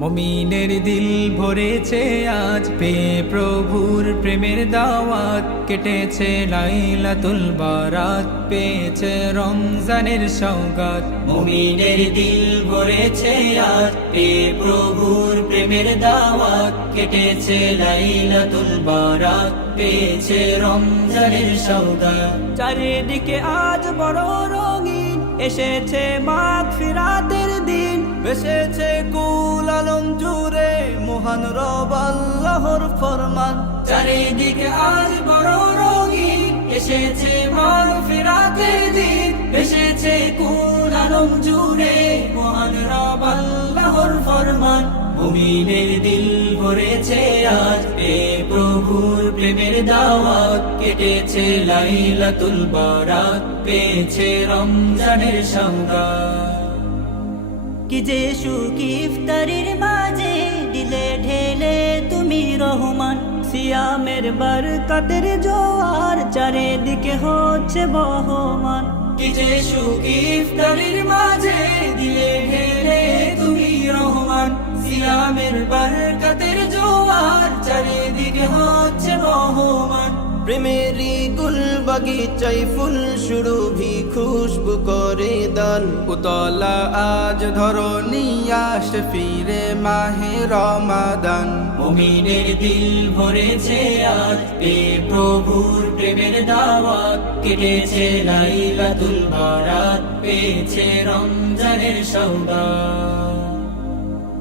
মুমিনের দিল ভরেছে আজ পেয়ে প্রভুর প্রেমের দাওয়াত, কেটেছে লাইলাতুল বারাত, পেয়েছে রমজানের সওগাত। মুমিনের দিল ভরেছে আজ পেয়ে প্রভুর প্রেমের দাওয়াত, কেটেছে লাইলাতুল বারাত, পেয়েছে রমজানের সওগাত। চারিদিকে আজ বড় রঙিন, এসেছে মাগফিরাতের দিন, এসেছে কুল আলম জুড়ে মহান রব আল্লাহর ফরমান। চারিদিকে আজ বড় রঙিন, এসেছে মাগফিরাতের দিন, এসেছে কুল আলম জুড়ে মহান রব আল্লাহর ফরমান। মুমিনের দিল ভরেছে আজ পেয়ে প্রভুর প্রেমের দাওয়াত, কেটেছে লাইলাতুল বারাত, পেয়েছে রমজানের সওগাত। কি যে সুখ ইফতারির মাঝে দিলে ঢেলে তুমি রহমান, সিয়ামের বরকতের জোয়ার চারিদিকে হচ্ছে বহমান। কি যে সুখ ইফতারির মাঝে দিলে ঢেলে তুমি রহমান, সিয়ামের বরকতের জোয়ার চারিদিকে হচ্ছে বহমান। প্রেমেরি গুল বাগিচায় ফুল সুরভি খুশবু করে দান, উতলা আজ ধরনী আসে ফিরে মাহে রমাদান। মুমিনের দিল ভরেছে আজ পেয়ে প্রভুর প্রেমের দাওয়াত, কেটেছে লাইলাতুল বারাত, পেয়েছে রমজানের সওগাত।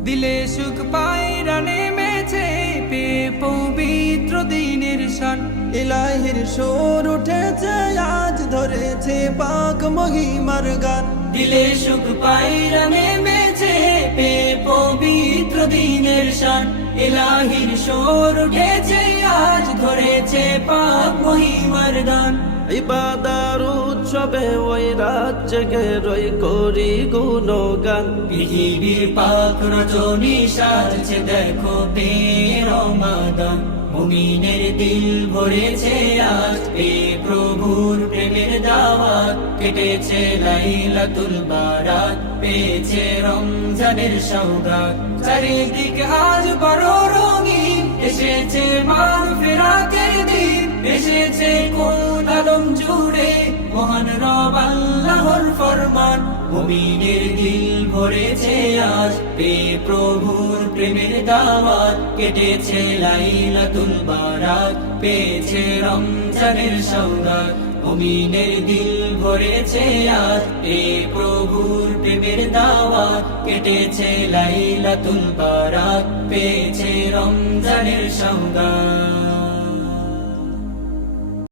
দিলে সুখ পায়রা নেমেছে পেয়ে পবিত্র দিনের শান, ইলাহির সুর উঠেছে আজ ধরেছে পাক মহিমার গান। দিলে সুখ পায়রা নেমেছে পেয়ে পবিত্র দিনের শান, ইলাহির সুর উঠেছে আজ ধরেছে পাক মহিমার গান। ইবাদার উৎসবে ওই রাত জেগে রই করি গুণগান। পৃথিবীর পাক রজনী সাজছে দেখো পেয়ে রমাদান। মুমিনের দিল ভরেছে আজ পেয়ে প্রভুর প্রেমের দাওয়াত, কেটেছে লাইলাতুল বারাত, পেয়েছে রমজানের সওগাত। চারিদিকে আজ বড় রঙিন, এসেছে মাগফিরাতের দিন, এসেছে কুল আলম জুড়ে মহান রব আল্লাহর ফরমান। মুমিনের দিল ভরেছে আজ পেয়ে প্রভুর প্রেমের দাওয়াত, কেটেছে লাইলাতুল বারাত, পেয়েছে রমজানের সওগাত। মুমিনের দিল ভরেছে আজ পেয়ে প্রভুর প্রেমের দাওয়াত, কেটেছে লাইলাতুল বারাত, পেয়েছে রমজানের সওগাত।